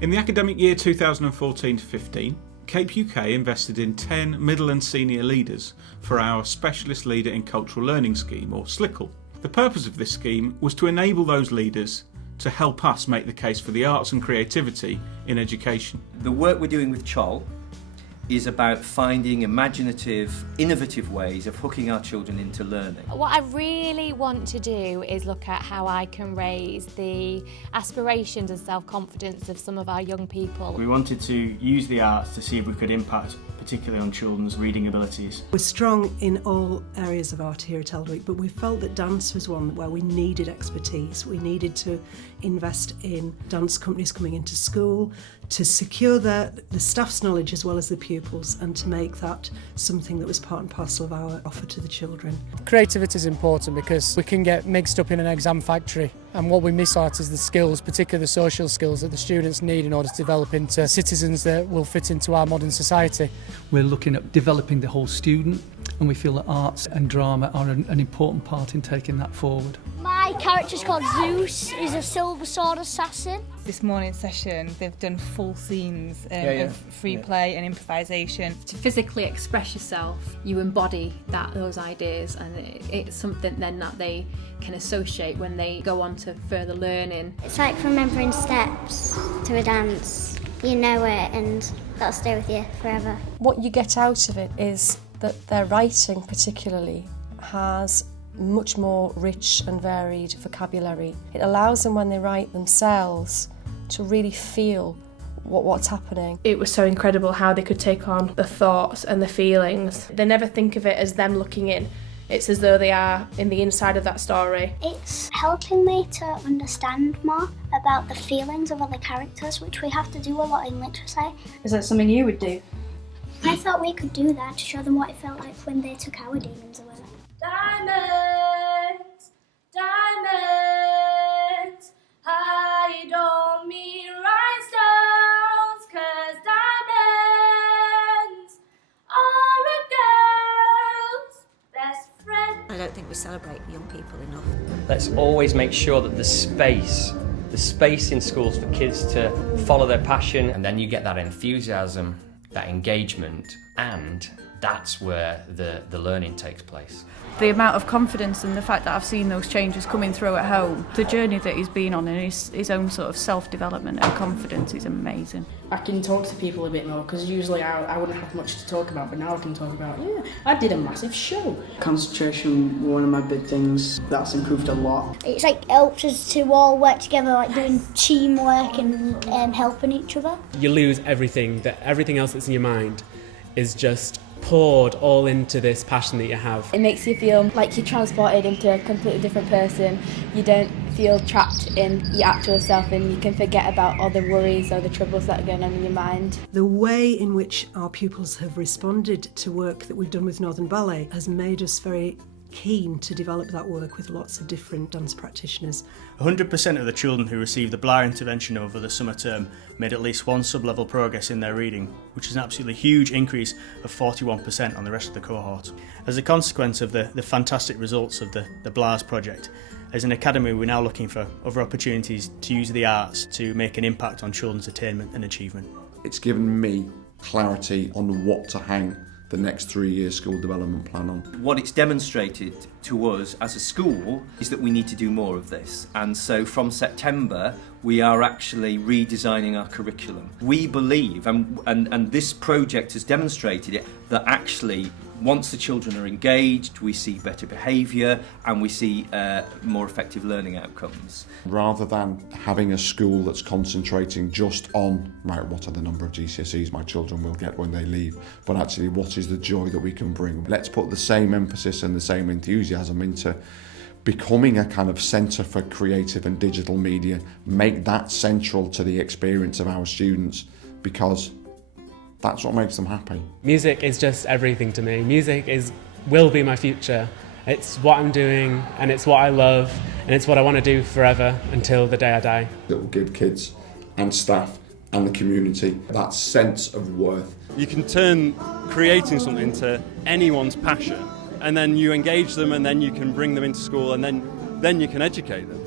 In the academic year 2014-15, CapeUK invested in 10 middle and senior leaders for our Specialist Leader in Cultural Learning scheme, or SLiCL. The purpose of this scheme was to enable those leaders to help us make the case for the arts and creativity in education. The work we're doing with CHOL is about finding imaginative, innovative ways of hooking our children into learning. What I really want to do is look at how I can raise the aspirations and self-confidence of some of our young people. We wanted to use the arts to see if we could impact particularly on children's reading abilities. We're strong in all areas of art here at SLiCL, but we felt that dance was one where we needed expertise. We needed to invest in dance companies coming into school, to secure the staff's knowledge as well as the pupils, and to make that something that was part and parcel of our offer to the children. Creativity is important because we can get mixed up in an exam factory, and what we miss out is the skills, particularly the social skills that the students need in order to develop into citizens that will fit into our modern society. We're looking at developing the whole student, and we feel that arts and drama are an important part in taking that forward. My character's called Zeus. He's a silver sword assassin. This morning's session, they've done full scenes of free play and improvisation. To physically express yourself, you embody those ideas, and it's something then that they can associate when they go on to further learning. It's like remembering steps to a dance. You know it, and that'll stay with you forever. What you get out of it is that their writing particularly has much more rich and varied vocabulary. It allows them, when they write themselves, to really feel what's happening. It was so incredible how they could take on the thoughts and the feelings. They never think of it as them looking in. It's as though they are in the inside of that story. It's helping me to understand more about the feelings of other characters, which we have to do a lot in literacy. Is that something you would do? I thought we could do that to show them what it felt like when they took our demons away. Diamonds, diamonds, I don't mean rhinestones, 'cause diamonds are a girl's best friend. I don't think we celebrate young people enough. Let's always make sure that the space in schools for kids to follow their passion, and then you get that enthusiasm, that engagement, and that's where the learning takes place. The amount of confidence and the fact that I've seen those changes coming through at home, the journey that he's been on and his own sort of self-development and confidence is amazing. I can talk to people a bit more, because usually I wouldn't have much to talk about, but now I can talk about, I did a massive show. Concentration, one of my big things, that's improved a lot. It's like helps us to all work together, like doing teamwork and helping each other. You lose everything else that's in your mind is just poured all into this passion that you have. It makes you feel like you're transported into a completely different person. You don't feel trapped in your actual self, and you can forget about all the worries or the troubles that are going on in your mind. The way in which our pupils have responded to work that we've done with Northern Ballet has made us very keen to develop that work with lots of different dance practitioners. 100% of the children who received the BLA intervention over the summer term made at least one sub-level progress in their reading, which is an absolutely huge increase of 41% on the rest of the cohort. As a consequence of the fantastic results of the BLAS project, as an academy we're now looking for other opportunities to use the arts to make an impact on children's attainment and achievement. It's given me clarity on what to hang the next 3 year school development plan on. What it's demonstrated to us as a school is that we need to do more of this, and so from September we are actually redesigning our curriculum. We believe, and this project has demonstrated it, that actually once the children are engaged, we see better behaviour and we see more effective learning outcomes. Rather than having a school that's concentrating just on, right, what are the number of GCSEs my children will get when they leave, but actually what is the joy that we can bring. Let's put the same emphasis and the same enthusiasm into becoming a kind of centre for creative and digital media, make that central to the experience of our students, because that's what makes them happy. Music is just everything to me. Music will be my future. It's what I'm doing, and it's what I love, and it's what I want to do forever until the day I die. It will give kids and staff and the community that sense of worth. You can turn creating something into anyone's passion, and then you engage them, and then you can bring them into school, and then you can educate them.